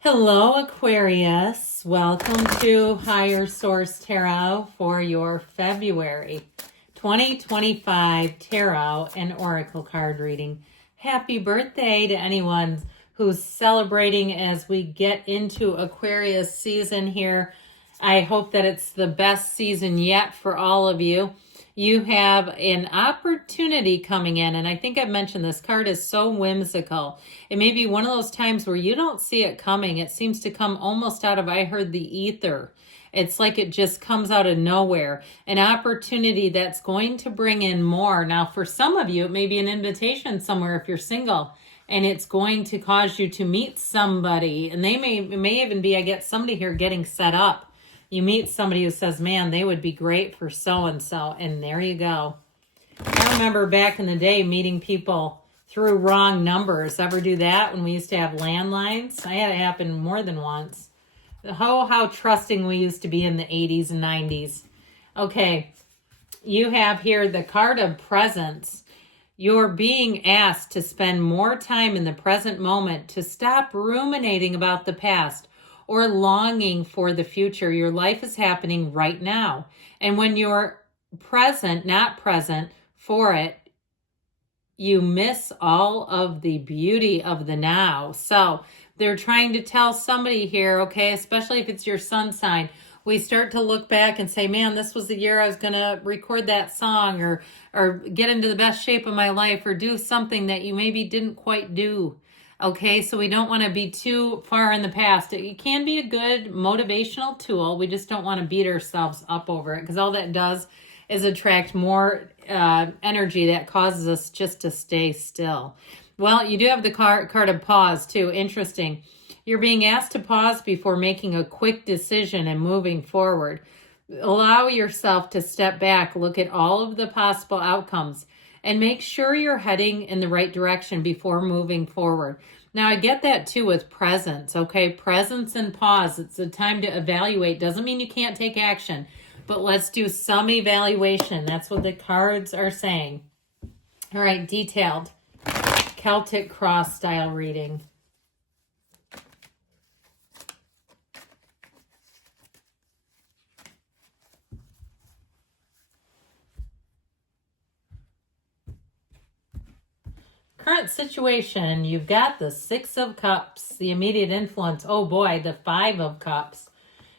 Hello, Aquarius. Welcome to Higher Source Tarot for your February 2025 Tarot and Oracle card reading. Happy birthday to anyone who's celebrating as we get into Aquarius season here. I hope that it's the best season yet for all of you. You have an opportunity coming in, and I think I've mentioned this card is so whimsical. It may be one of those times where you don't see it coming. It seems to come almost out of, I heard, the ether. It's like it just comes out of nowhere. An opportunity that's going to bring in more. Now, for some of you, it may be an invitation somewhere if you're single, and it's going to cause you to meet somebody. And it may even be, I get somebody here getting set up. You meet somebody who says, man, they would be great for so-and-so, and there you go. I remember back in the day meeting people through wrong numbers. Ever do that when we used to have landlines? I had it happen more than once. How trusting we used to be in the 80s and 90s. Okay, you have here the card of presence. You're being asked to spend more time in the present moment, to stop ruminating about the past or longing for the future. Your life is happening right now. And when you're present, not present for it, you miss all of the beauty of the now. So they're trying to tell somebody here, okay, especially if it's your sun sign, we start to look back and say, man, this was the year I was going to record that song or get into the best shape of my life or do something that you maybe didn't quite do. Okay, so we don't want to be too far in the past. It can be a good motivational tool. We just don't want to beat ourselves up over it, because all that does is attract more energy that causes us just to stay still. Well, you do have the card of pause too. Interesting. You're being asked to pause before making a quick decision and moving forward. Allow yourself to step back, look at all of the possible outcomes, and make sure you're heading in the right direction before moving forward. Now, I get that too with presence, okay? Presence and pause. It's a time to evaluate. Doesn't mean you can't take action, but let's do some evaluation. That's what the cards are saying. All right, detailed Celtic cross style reading. Current situation, you've got the Six of Cups, the immediate influence. Oh boy, the Five of Cups.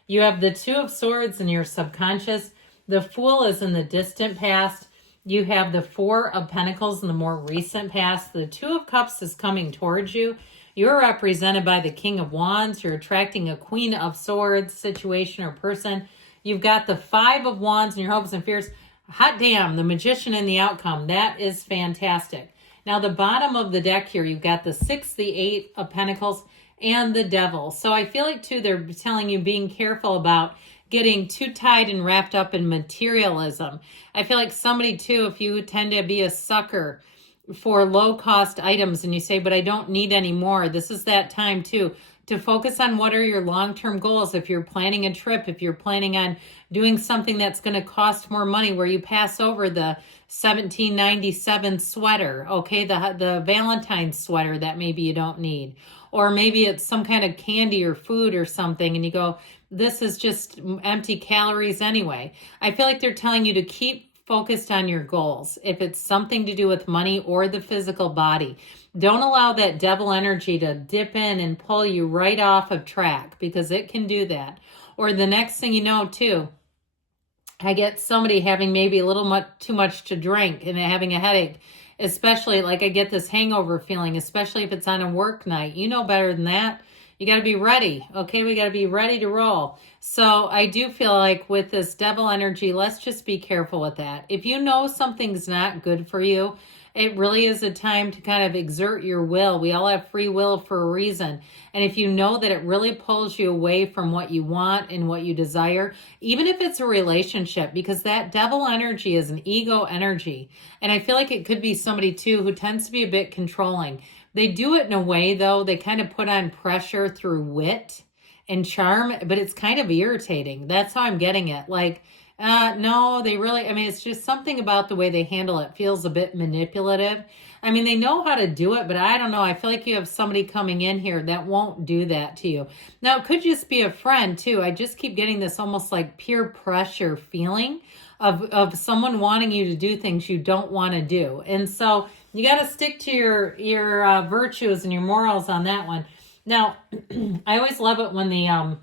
You have the Two of Swords in your subconscious. The Fool is in the distant past. You have the Four of Pentacles in the more recent past. The Two of Cups is coming towards you. You're represented by the King of Wands. You're attracting a Queen of Swords situation or person. You've got the Five of Wands in your hopes and fears. Hot damn, the Magician in the outcome. That is fantastic. Now, the bottom of the deck here, you've got the Six, the Eight of Pentacles, and the Devil. So I feel like, too, they're telling you being careful about getting too tied and wrapped up in materialism. I feel like somebody, too, if you tend to be a sucker for low-cost items and you say, but I don't need any more, this is that time, too, to focus on what are your long-term goals. If you're planning a trip, if you're planning on doing something that's going to cost more money, where you pass over the 1797 sweater, okay, the Valentine's sweater that maybe you don't need, or maybe it's some kind of candy or food or something, and you go, this is just empty calories anyway. I feel like they're telling you to keep focused on your goals. If it's something to do with money or the physical body, don't allow that devil energy to dip in and pull you right off of track, because it can do that. Or the next thing you know, too, I get somebody having maybe a little too much to drink and having a headache, especially like I get this hangover feeling, especially if it's on a work night. You know better than that. You got to be ready. Okay, we got to be ready to roll. So I do feel like with this devil energy, let's just be careful with that. If you know something's not good for you, it really is a time to kind of exert your will. We all have free will for a reason. And if you know that it really pulls you away from what you want and what you desire, even if it's a relationship, because that devil energy is an ego energy. And I feel like it could be somebody too who tends to be a bit controlling. They do it in a way, though, they kind of put on pressure through wit and charm, but it's kind of irritating. That's how I'm getting it. Like, no, they really, I mean, it's just something about the way they handle it feels a bit manipulative. I mean, they know how to do it, but I don't know. I feel like you have somebody coming in here that won't do that to you. Now, it could just be a friend too. I just keep getting this almost like peer pressure feeling of someone wanting you to do things you don't want to do. And so you got to stick to your virtues and your morals on that one. Now, I always love it when the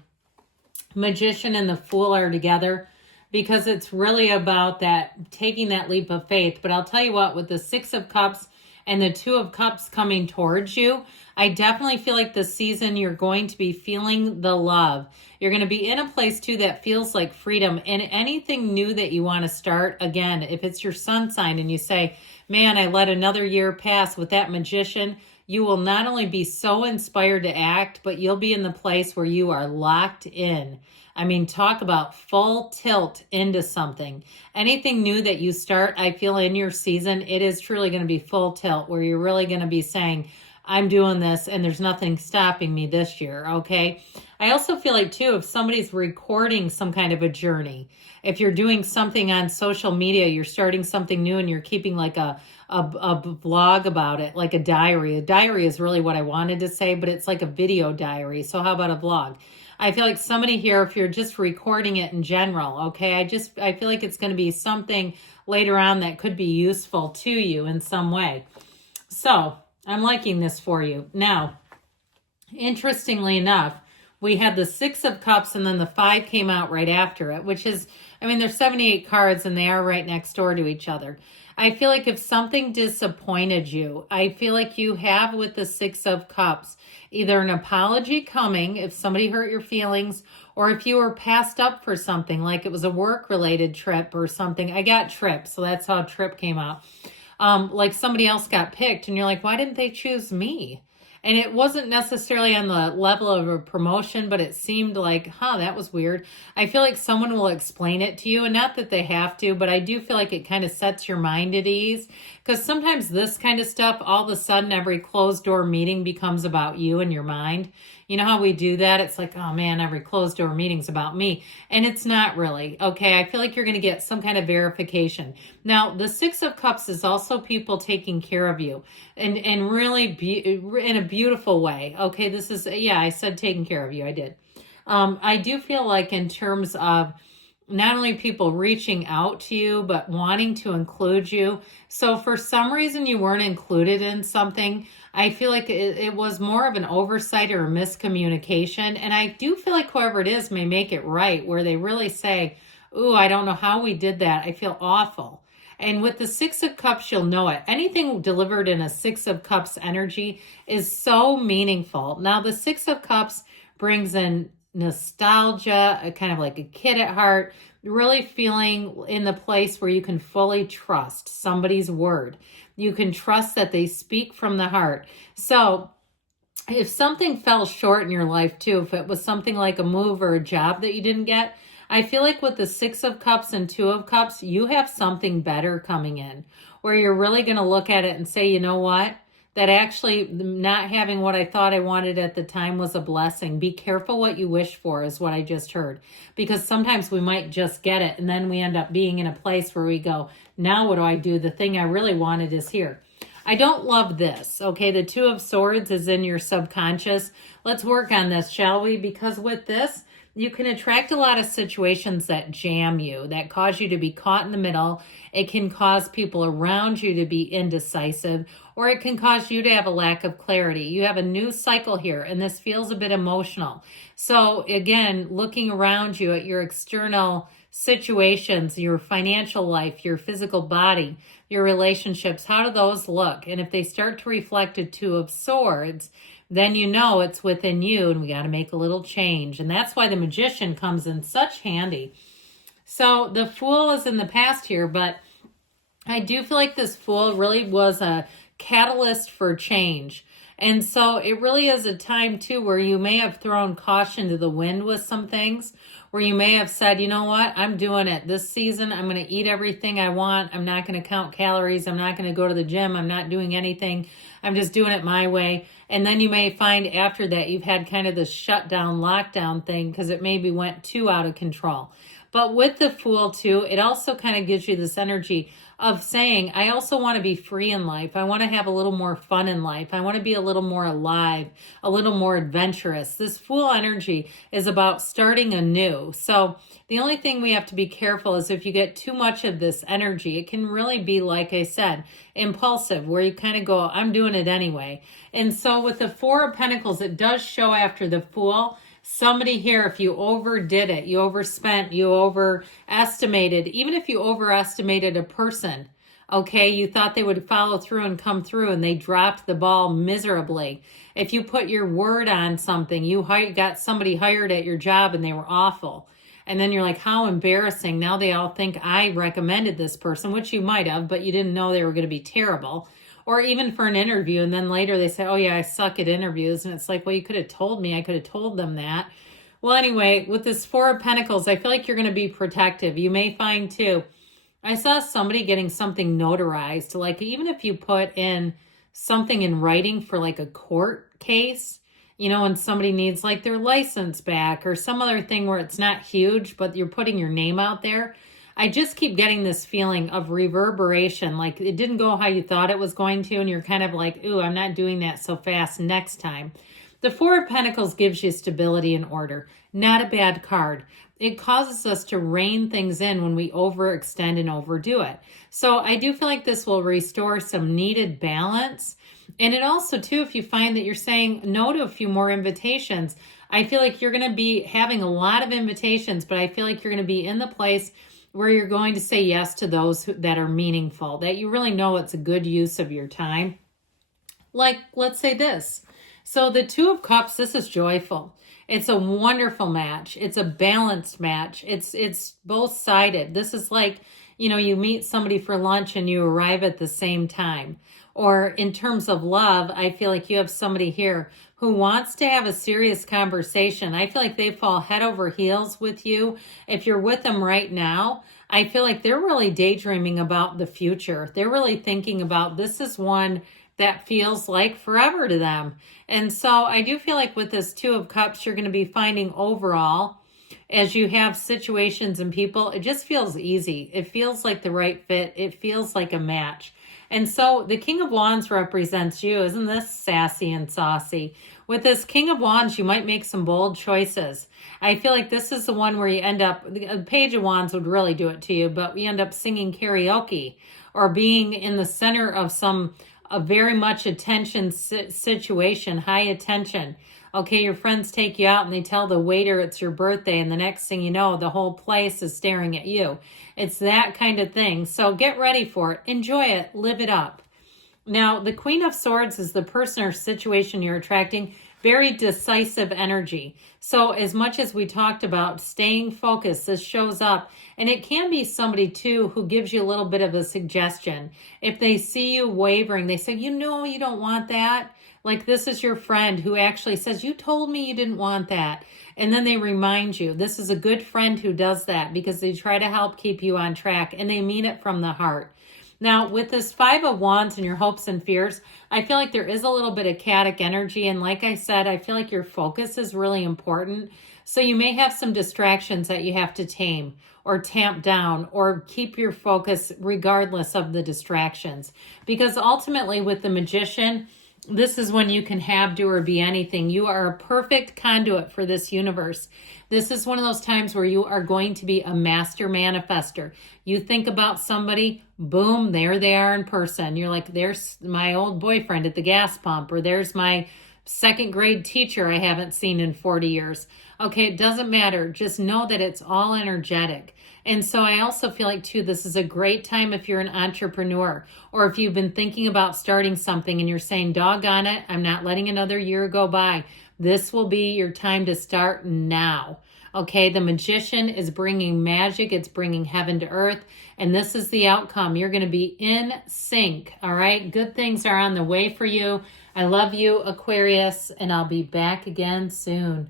magician and the fool are together, because it's really about that taking that leap of faith. But I'll tell you what, with the Six of Cups and the Two of Cups coming towards you, I definitely feel like this season you're going to be feeling the love. You're going to be in a place too that feels like freedom, and anything new that you want to start. Again, if it's your sun sign and you say, man, I let another year pass with that magician, you will not only be so inspired to act, but you'll be in the place where you are locked in. I mean, talk about full tilt into something. Anything new that you start, I feel in your season, it is truly going to be full tilt, where you're really going to be saying, I'm doing this and there's nothing stopping me this year, okay? I also feel like too, if somebody's recording some kind of a journey, if you're doing something on social media, you're starting something new and you're keeping like a blog about it, like a diary. A diary is really what I wanted to say, but it's like a video diary. So how about a vlog? I feel like somebody here, if you're just recording it in general, okay, I feel like it's going to be something later on that could be useful to you in some way. So I'm liking this for you. Now, interestingly enough, we had the Six of Cups and then the Five came out right after it, which is, I mean, there's 78 cards and they are right next door to each other. I feel like if something disappointed you, I feel like you have with the Six of Cups, either an apology coming if somebody hurt your feelings, or if you were passed up for something, like it was a work-related trip or something. I got trip, so that's how trip came out. Like somebody else got picked and you're like, why didn't they choose me? And it wasn't necessarily on the level of a promotion, but it seemed like, that was weird. I feel like someone will explain it to you, and not that they have to, but I do feel like it kind of sets your mind at ease, because sometimes this kind of stuff, all of a sudden, every closed door meeting becomes about you and your mind. You know how we do that? It's like, oh man, every closed door meeting's about me. And it's not really, okay? I feel like you're going to get some kind of verification. Now, the Six of Cups is also people taking care of you and really in a beautiful way. Okay, this is, yeah, I said taking care of you. I did. I do feel like in terms of not only people reaching out to you, but wanting to include you. So for some reason you weren't included in something, I feel like it was more of an oversight or a miscommunication. And I do feel like whoever it is may make it right, where they really say, ooh, I don't know how we did that. I feel awful. And with the Six of Cups, you'll know it. Anything delivered in a Six of Cups energy is so meaningful. Now, the Six of Cups brings in nostalgia, kind of like a kid at heart, really feeling in the place where you can fully trust somebody's word. You can trust that they speak from the heart. So if something fell short in your life too, if it was something like a move or a job that you didn't get, I feel like with the Six of Cups and Two of Cups, you have something better coming in, where you're really going to look at it and say, you know what? That actually not having what I thought I wanted at the time was a blessing. Be careful what you wish for, is what I just heard. Because sometimes we might just get it, and then we end up being in a place where we go, now what do I do? The thing I really wanted is here. I don't love this, okay? The Two of Swords is in your subconscious. Let's work on this, shall we? Because with this, you can attract a lot of situations that jam you, that cause you to be caught in the middle. It can cause people around you to be indecisive, or it can cause you to have a lack of clarity. You have a new cycle here, and this feels a bit emotional. So again, looking around you at your external situations, your financial life, your physical body, your relationships, how do those look? And if they start to reflect a Two of Swords, then you know it's within you, and we got to make a little change. And that's why the Magician comes in such handy. So the Fool is in the past here, but I do feel like this Fool really was a catalyst for change. And so it really is a time too where you may have thrown caution to the wind with some things, where you may have said, you know what, I'm doing it this season. I'm going to eat everything I want. I'm not going to count calories. I'm not going to go to the gym. I'm not doing anything. I'm just doing it my way. And then you may find after that you've had kind of this shutdown, lockdown thing, because it maybe went too out of control. But with the Fool too, it also kind of gives you this energy of saying, I also want to be free in life. I want to have a little more fun in life. I want to be a little more alive, a little more adventurous. This Fool energy is about starting anew. So the only thing we have to be careful is if you get too much of this energy, it can really be, like I said, impulsive, where you kind of go, I'm doing it anyway. And so with the Four of Pentacles, it does show after the Fool, somebody here, if you overdid it, you overspent, you overestimated, even if you overestimated a person, okay, you thought they would follow through and come through and they dropped the ball miserably. If you put your word on something, you got somebody hired at your job and they were awful. And then you're like, how embarrassing. Now they all think I recommended this person, which you might have, but you didn't know they were going to be terrible. Or even for an interview, and then later they say, oh yeah, I suck at interviews. And it's like, well, you could have told me. I could have told them that. Well, anyway, with this Four of Pentacles, I feel like you're going to be protective. You may find too, I saw somebody getting something notarized. Like even if you put in something in writing for like a court case, you know, and somebody needs like their license back or some other thing where it's not huge, but you're putting your name out there. I just keep getting this feeling of reverberation, like it didn't go how you thought it was going to, and you're kind of like, ooh, I'm not doing that so fast next time. The Four of Pentacles gives you stability and order. Not a bad card. It causes us to rein things in when we overextend and overdo it. So I do feel like this will restore some needed balance. And it also, too, if you find that you're saying no to a few more invitations, I feel like you're going to be having a lot of invitations, but I feel like you're going to be in the place where you're going to say yes to those that are meaningful, that you really know it's a good use of your time. Like, let's say this. So the Two of Cups, this is joyful. It's a wonderful match. It's a balanced match. It's both-sided. This is like, you know, you meet somebody for lunch and you arrive at the same time. Or in terms of love, I feel like you have somebody here who wants to have a serious conversation. I feel like they fall head over heels with you. If you're with them right now, I feel like they're really daydreaming about the future. They're really thinking about, this is one that feels like forever to them. And so I do feel like with this Two of Cups, you're going to be finding overall, as you have situations and people, it just feels easy. It feels like the right fit. It feels like a match. And so the King of Wands represents you. Isn't this sassy and saucy? With this King of Wands, you might make some bold choices. I feel like this is the one where you end up, the Page of Wands would really do it to you, but we end up singing karaoke or being in the center of a very much attention situation, high attention. Okay, your friends take you out and they tell the waiter it's your birthday, and the next thing you know, the whole place is staring at you. It's that kind of thing. So get ready for it. Enjoy it. Live it up. Now, the Queen of Swords is the person or situation you're attracting. Very decisive energy. So as much as we talked about staying focused, this shows up. And it can be somebody, too, who gives you a little bit of a suggestion. If they see you wavering, they say, you know, you don't want that. Like this is your friend who actually says, you told me you didn't want that. And then they remind you. This is a good friend who does that because they try to help keep you on track and they mean it from the heart. Now, with this Five of Wands and your hopes and fears, I feel like there is a little bit of chaotic energy. And like I said, I feel like your focus is really important. So you may have some distractions that you have to tame or tamp down or keep your focus regardless of the distractions. Because ultimately with the Magician, this is when you can have, do, or be anything. You are a perfect conduit for this universe. This is one of those times where you are going to be a master manifester. You think about somebody, boom, there they are in person. You're like, there's my old boyfriend at the gas pump, or there's my second grade teacher I haven't seen in 40 years. Okay, it doesn't matter. Just know that it's all energetic. And so I also feel like, too, this is a great time if you're an entrepreneur or if you've been thinking about starting something and you're saying, doggone it, I'm not letting another year go by. This will be your time to start now. Okay, the Magician is bringing magic. It's bringing heaven to earth. And this is the outcome. You're going to be in sync. All right, good things are on the way for you. I love you, Aquarius, and I'll be back again soon.